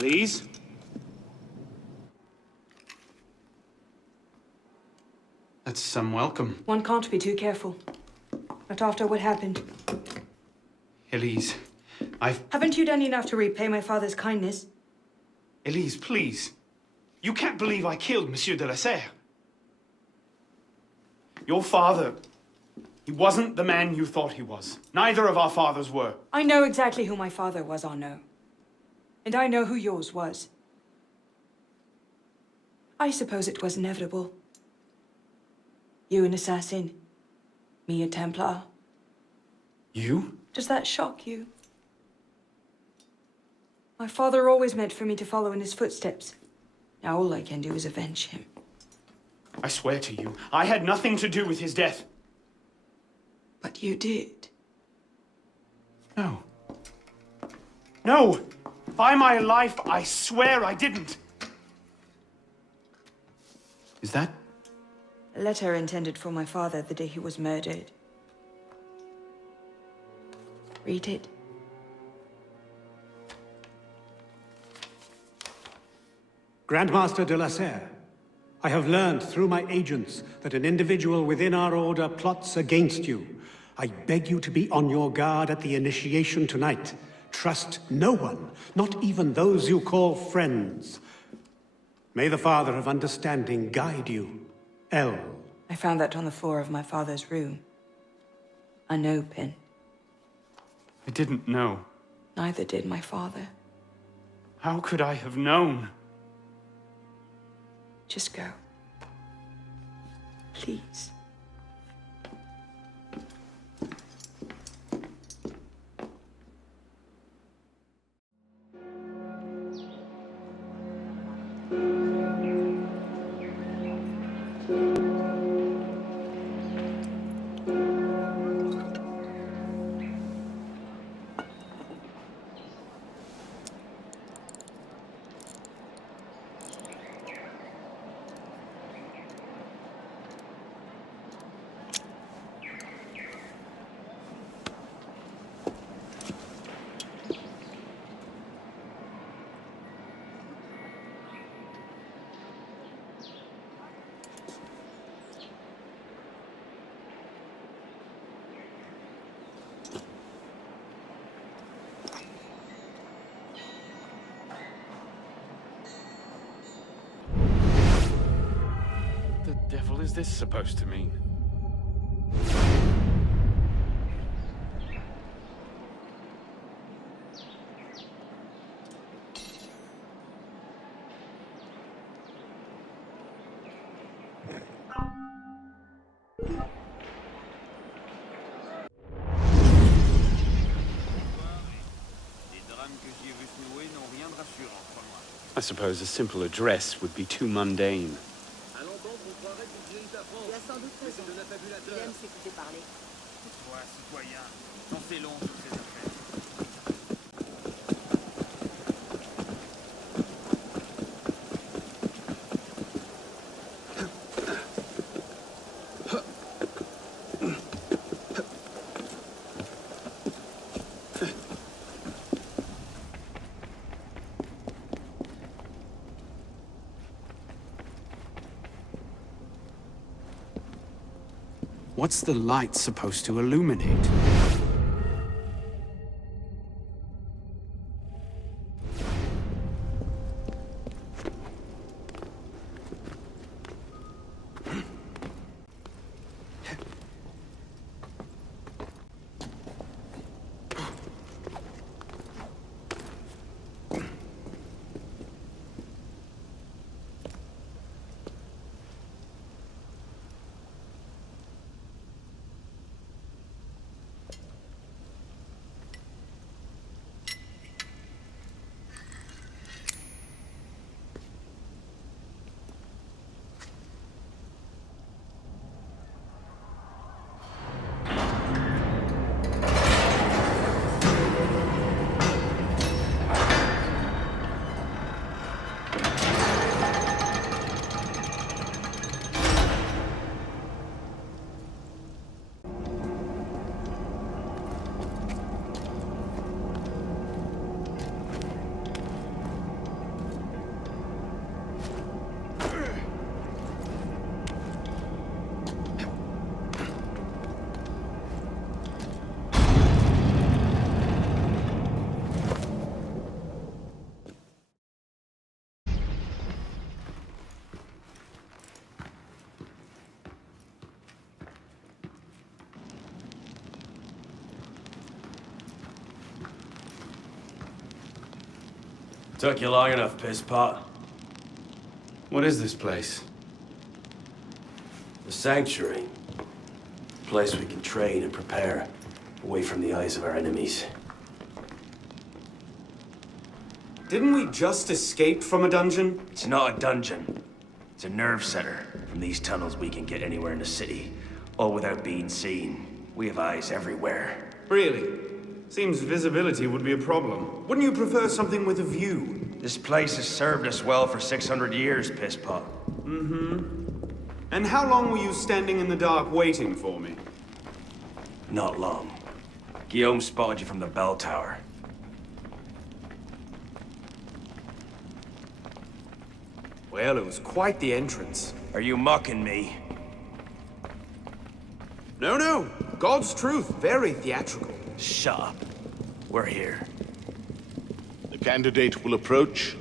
Please? That's some welcome. One can't be too careful. Not after what happened. Elise, Haven't you done enough to repay my father's kindness? Elise, please. You can't believe I killed Monsieur de la Serre. Your father, he wasn't the man you thought he was. Neither of our fathers were. I know exactly who my father was, Arnaud. And I know who yours was. I suppose it was inevitable. You an assassin, me a Templar. You? Does that shock you? My father always meant for me to follow in his footsteps. Now all I can do is avenge him. I swear to you, I had nothing to do with his death. But you did. No. No! By my life, I swear I didn't. Is that? A letter intended for my father the day he was murdered. Read it. Grandmaster de la Serre, I have learned through my agents that an individual within our order plots against you. I beg you to be on your guard at the initiation tonight. Trust no one, not even those you call friends. May the Father of Understanding guide you. L. I found that on the floor of my father's room. Unopened. I didn't know. Neither did my father. How could I have known? Just go. Please. What the devil is this supposed to mean? I suppose a simple address would be too mundane. What's the light supposed to illuminate? Took you long enough, piss pot. What is this place? The Sanctuary. A place we can train and prepare, away from the eyes of our enemies. Didn't we just escape from a dungeon? It's not a dungeon. It's a nerve center. From these tunnels we can get anywhere in the city, all without being seen. We have eyes everywhere. Really? Seems visibility would be a problem. Wouldn't you prefer something with a view? This place has served us well for 600 years, piss pot. And how long were you standing in the dark waiting for me? Not long. Guillaume spotted you from the bell tower. Well, it was quite the entrance. Are you mocking me? No, no. God's truth. Very theatrical. Shut up. We're here. The candidate will approach.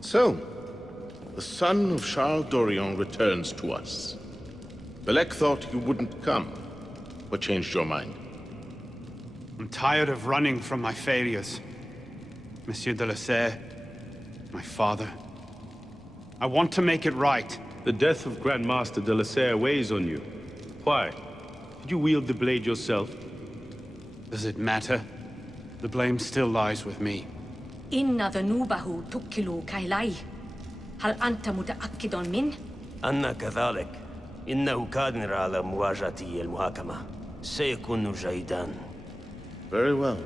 So, the son of Charles Dorion returns to us. Belek thought you wouldn't come. What changed your mind? I'm tired of running from my failures. Monsieur de la Serre, my father. I want to make it right. The death of Grand Master de la Serre weighs on you. Why? Did you wield the blade yourself? Does it matter? The blame still lies with me. إن ذنوبه تكل كيلي. هل أنت متأكد من؟ أنا كذلك. إنه قادر على مواجهة المحاكمة. سيكون جيدا. Very well.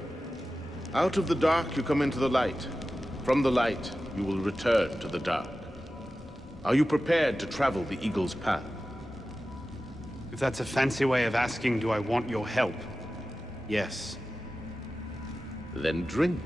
Out of the dark you come into the light. From the light you will return to the dark. Are you prepared to travel the Eagle's path? If that's a fancy way of asking, do I want your help? Yes. Then drink.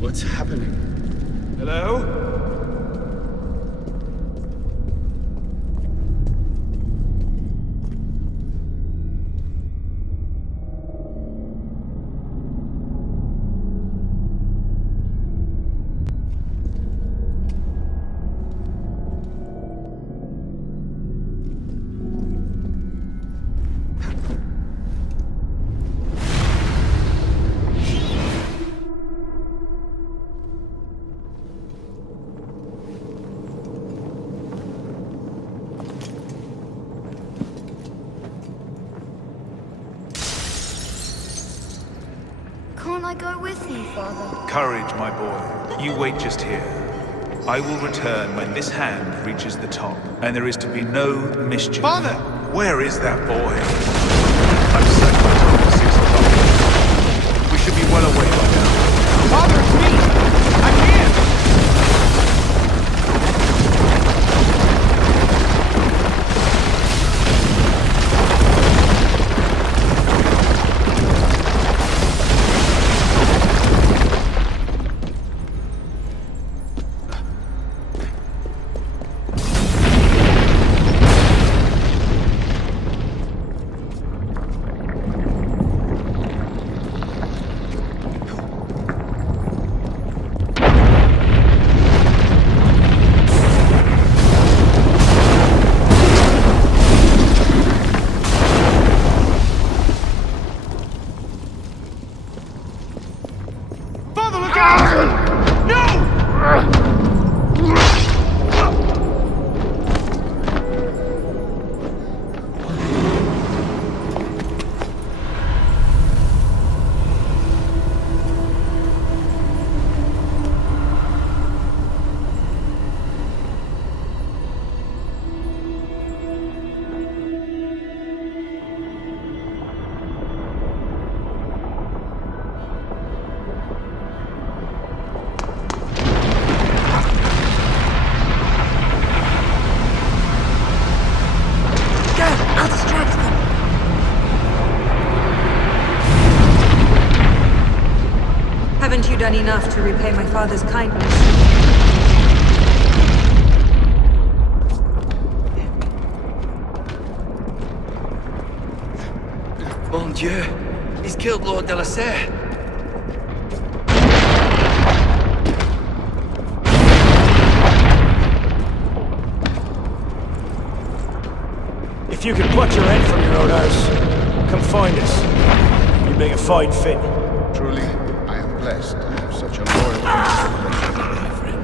What's happening? Hello? Can't I go with you, Father? Courage, my boy. You wait just here. I will return when this hand reaches the top, and there is to be no mischief. Father! Where is that boy? I'm certain it's over 6 o'clock. We should be well away by now. Father, it's me! I'm here! done enough to repay my father's kindness. Mon Dieu! He's killed Lord de la Serre! If you can pluck your head from your own house, come find us. You make a fine fit. Truly, I am blessed to have such a loyal my friend.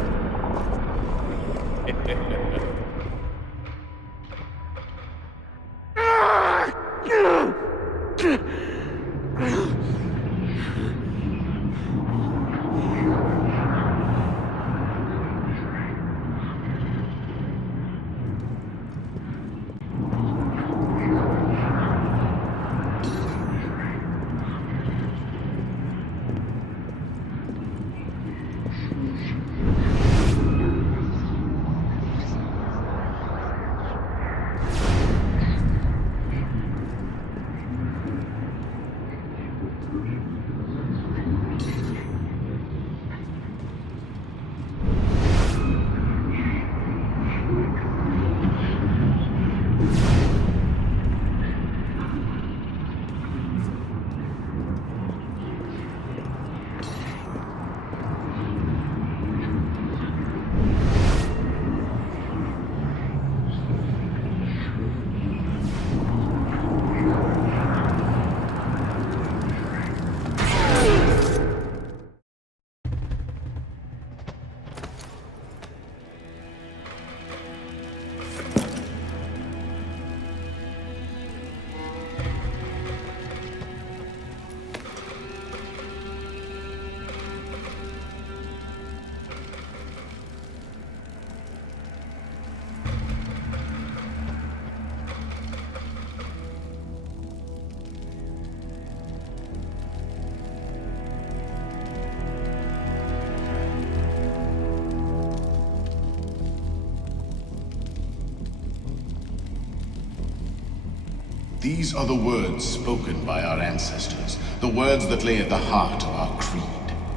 These are the words spoken by our ancestors, the words that lay at the heart of our creed.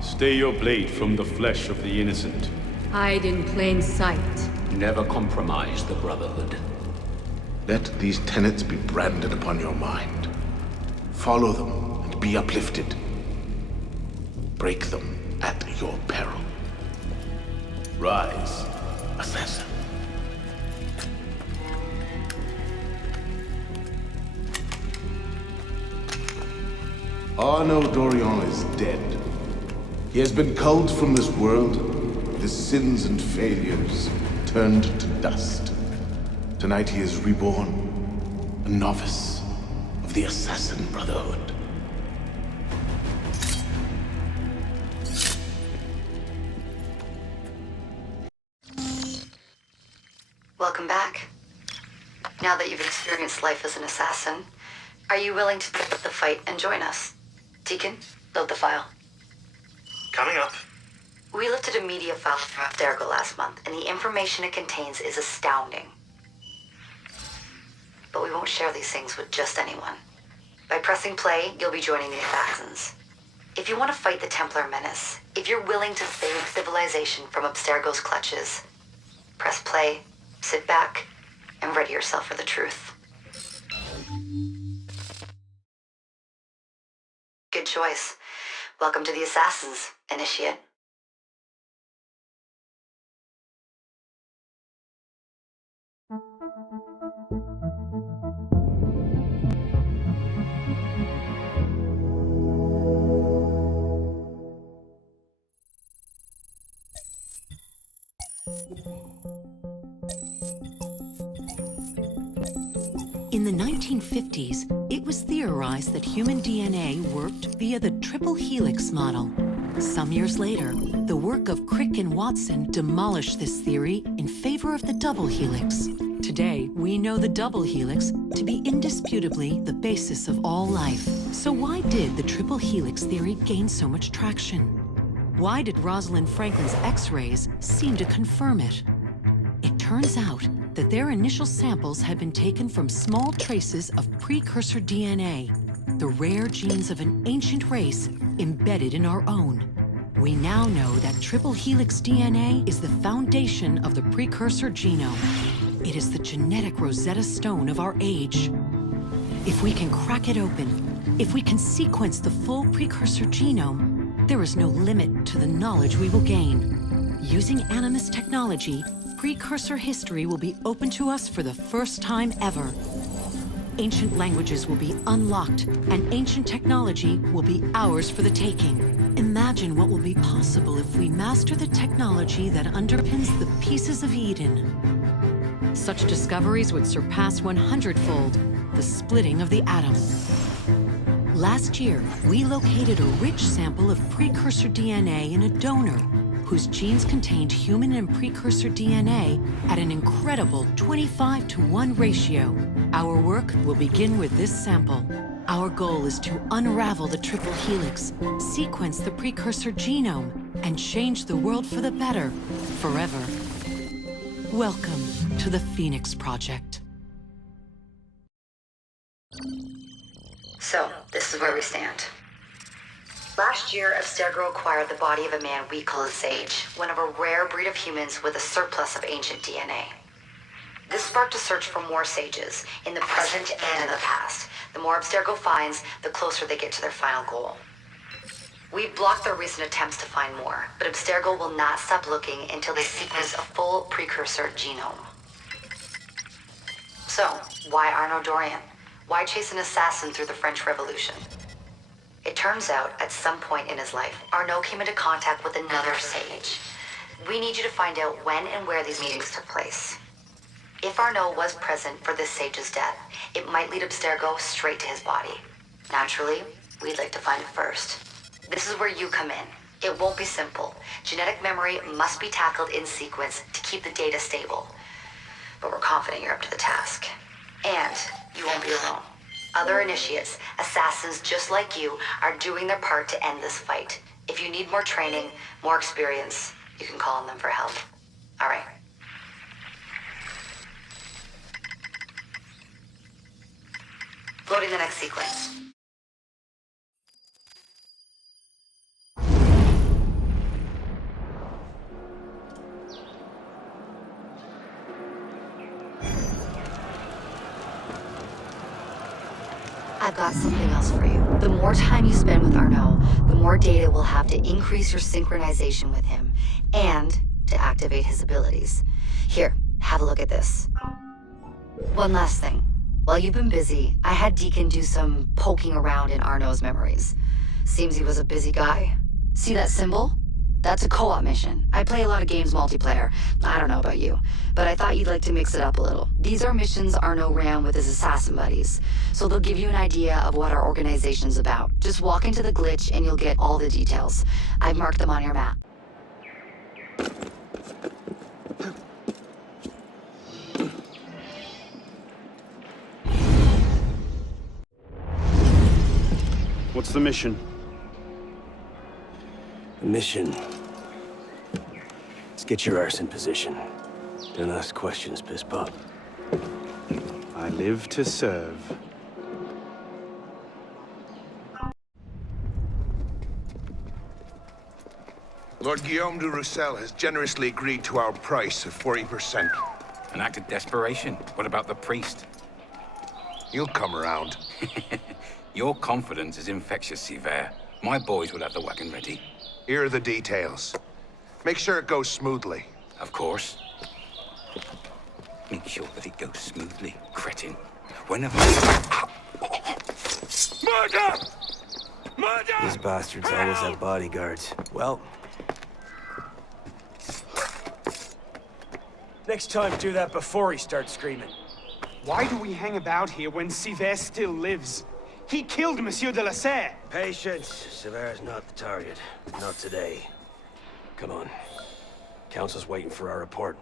Stay your blade from the flesh of the innocent. Hide in plain sight. Never compromise the Brotherhood. Let these tenets be branded upon your mind. Follow them and be uplifted. Break them at your peril. Rise, assassin. Arnaud Dorian is dead. He has been culled from this world, his sins and failures turned to dust. Tonight he is reborn, a novice of the Assassin Brotherhood. Welcome back. Now that you've experienced life as an assassin, are you willing to pick up the fight and join us? Deacon, load the file. Coming up. We lifted a media file from Abstergo last month, and the information it contains is astounding. But we won't share these things with just anyone. By pressing play, you'll be joining the Assassins. If you want to fight the Templar menace, if you're willing to save civilization from Abstergo's clutches, press play, sit back, and ready yourself for the truth. Good choice. Welcome to the Assassins, Initiate. In the 1950s, it was theorized that human DNA worked via the triple helix model. Some years later, the work of Crick and Watson demolished this theory in favor of the double helix. Today, we know the double helix to be indisputably the basis of all life. So why did the triple helix theory gain so much traction? Why did Rosalind Franklin's X-rays seem to confirm it? It turns out that their initial samples had been taken from small traces of precursor DNA, the rare genes of an ancient race embedded in our own. We now know that triple helix DNA is the foundation of the precursor genome. It is the genetic Rosetta Stone of our age. If we can crack it open, if we can sequence the full precursor genome, there is no limit to the knowledge we will gain. Using Animus technology, precursor history will be open to us for the first time ever. Ancient languages will be unlocked, and ancient technology will be ours for the taking. Imagine what will be possible if we master the technology that underpins the pieces of Eden. Such discoveries would surpass 100-fold the splitting of the atom. Last year, we located a rich sample of precursor DNA in a donor whose genes contained human and precursor DNA at an incredible 25-to-1 ratio. Our work will begin with this sample. Our goal is to unravel the triple helix, sequence the precursor genome, and change the world for the better, forever. Welcome to the Phoenix Project. So, this is where we stand. Last year, Abstergo acquired the body of a man we call a Sage, one of a rare breed of humans with a surplus of ancient DNA. This sparked a search for more Sages, in the present and in the past. The more Abstergo finds, the closer they get to their final goal. We've blocked their recent attempts to find more, but Abstergo will not stop looking until they sequence a full precursor genome. So, why Arnaud Dorian? Why chase an assassin through the French Revolution? It turns out, at some point in his life, Arnaud came into contact with another Sage. We need you to find out when and where these meetings took place. If Arnaud was present for this Sage's death, it might lead Abstergo straight to his body. Naturally, we'd like to find it first. This is where you come in. It won't be simple. Genetic memory must be tackled in sequence to keep the data stable. But we're confident you're up to the task. And you won't be alone. Other initiates, assassins just like you, are doing their part to end this fight. If you need more training, more experience, you can call on them for help. All right. Loading the next sequence. I've got something else for you. The more time you spend with Arnaud, the more data we'll have to increase your synchronization with him, and to activate his abilities. Here, have a look at this. One last thing. While you've been busy, I had Deacon do some poking around in Arnaud's memories. Seems he was a busy guy. See that symbol? That's a co-op mission. I play a lot of games multiplayer. I don't know about you, but I thought you'd like to mix it up a little. These are missions Arnaud ran with his assassin buddies, so they'll give you an idea of what our organization's about. Just walk into the glitch and you'll get all the details. I've marked them on your map. What's the mission? The mission. Let's get your arse in position. Don't ask questions, piss pop. I live to serve. Lord Guillaume de Roussel has generously agreed to our price of 40%. An act of desperation. What about the priest? He'll come around. Your confidence is infectious, Sivert. My boys will have the wagon ready. Here are the details. Make sure it goes smoothly. Of course. Make sure that it goes smoothly, cretin. Whenever... Murder! Murder! These bastards always have bodyguards. Well... Next time, do that before he starts screaming. Why do we hang about here when Sivert still lives? He killed Monsieur de la Serre. Patience. Sever's not the target. Not today. Come on. Council's waiting for our report.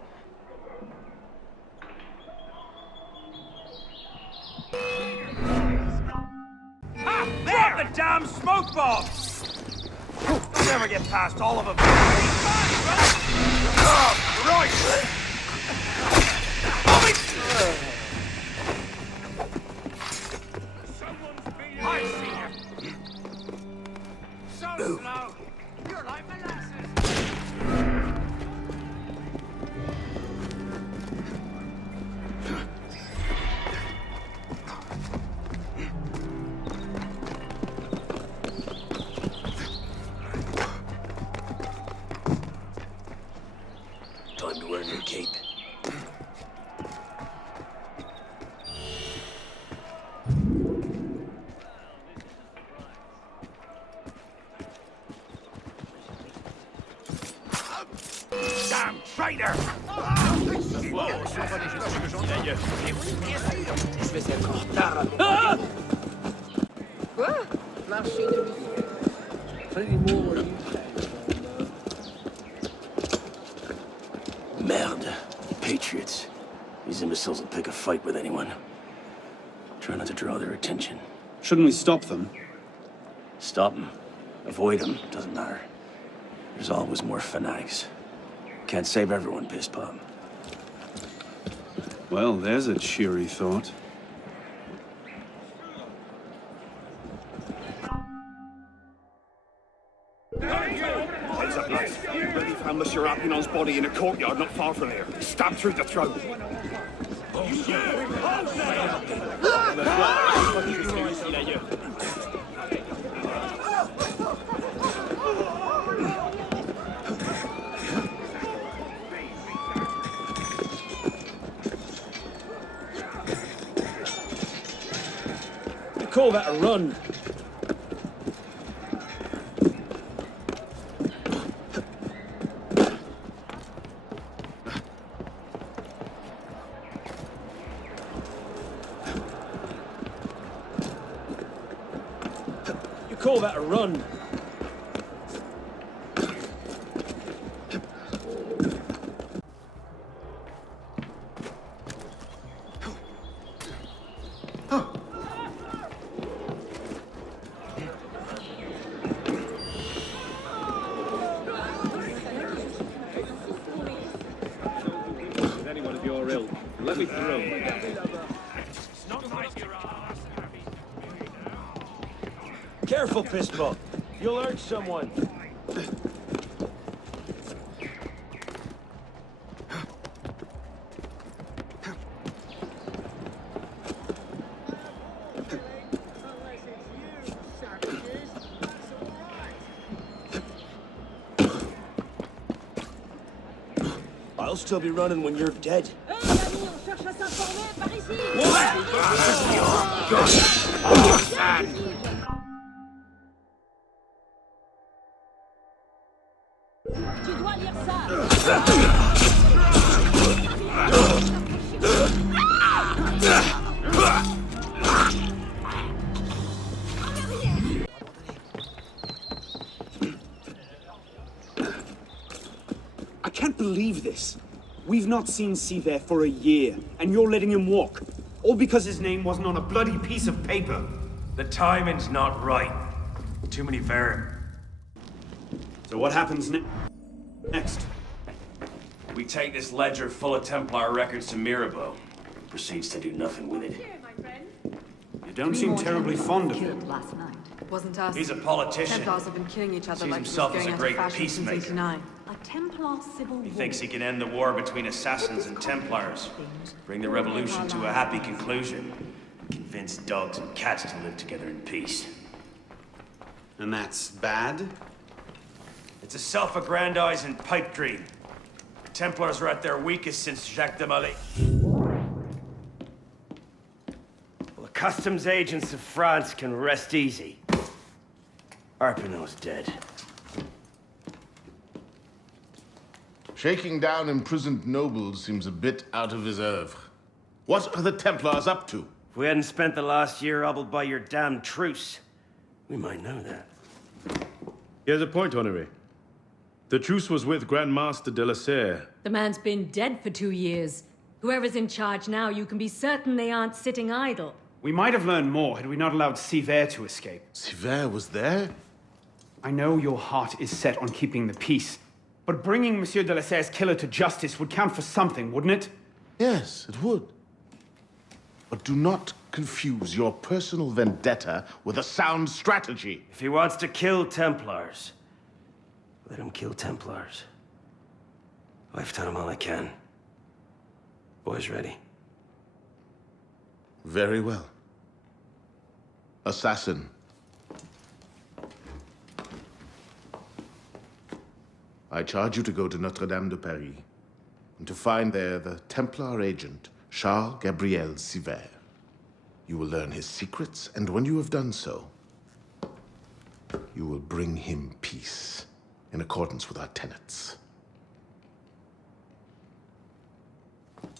Ah! Drop the damn smoke bomb! We'll never get past all of them. Oh, right! I see him! So slow! You're like my lad! Time to earn your keep. Damn traitor! Merde. Patriots. These imbeciles will pick a fight with anyone. Try not to draw their attention. Shouldn't we stop them? Stop them. Avoid them. Doesn't matter. There's always more fanatics. Can't save everyone, piss pop. Well, there's a cheery thought. Heads up, lads. Bloody found Monsieur Arpinon's body in a courtyard not far from here. Stabbed through the throat. You call that a run? Call that a run? With anyone of your ilk, let me through. Careful, Pistol. You'll hurt someone. I'll still be running when you're dead. Tu dois lire ça. I can't believe this. We've not seen Siver for a year, and you're letting him walk. All because his name wasn't on a bloody piece of paper. The timing's not right. Too many variables. So what happens next? We take this ledger full of Templar records to Mirabeau. Proceeds to do nothing with it. You don't seem terribly fond of him. Last night. Wasn't us. He's a politician. Templars have been killing each other Sees like it was himself as going a out of great fashion since peacemaker. 89. A Templar civil war. He thinks he can end the war between assassins and Templars. Bring the revolution to a happy conclusion. Convince dogs and cats to live together in peace. And that's bad? It's a self-aggrandizing pipe dream. Templars are at their weakest since Jacques de Molay. Well, the customs agents of France can rest easy. Arpinon's dead. Shaking down imprisoned nobles seems a bit out of his oeuvre. What are the Templars up to? If we hadn't spent the last year hobbled by your damn truce, we might know that. He has a point, Honoré. The truce was with Grand Master de la Serre. The man's been dead for 2 years. Whoever's in charge now, you can be certain they aren't sitting idle. We might have learned more had we not allowed Siver to escape. Siver was there? I know your heart is set on keeping the peace, but bringing Monsieur de la Serre's killer to justice would count for something, wouldn't it? Yes, it would. But do not confuse your personal vendetta with a sound strategy. If he wants to kill Templars, let him kill Templars. I've done him all I can. Boys ready? Very well. Assassin. I charge you to go to Notre-Dame de Paris and to find there the Templar agent, Charles Gabriel Siver. You will learn his secrets, and when you have done so, you will bring him peace, in accordance with our tenets.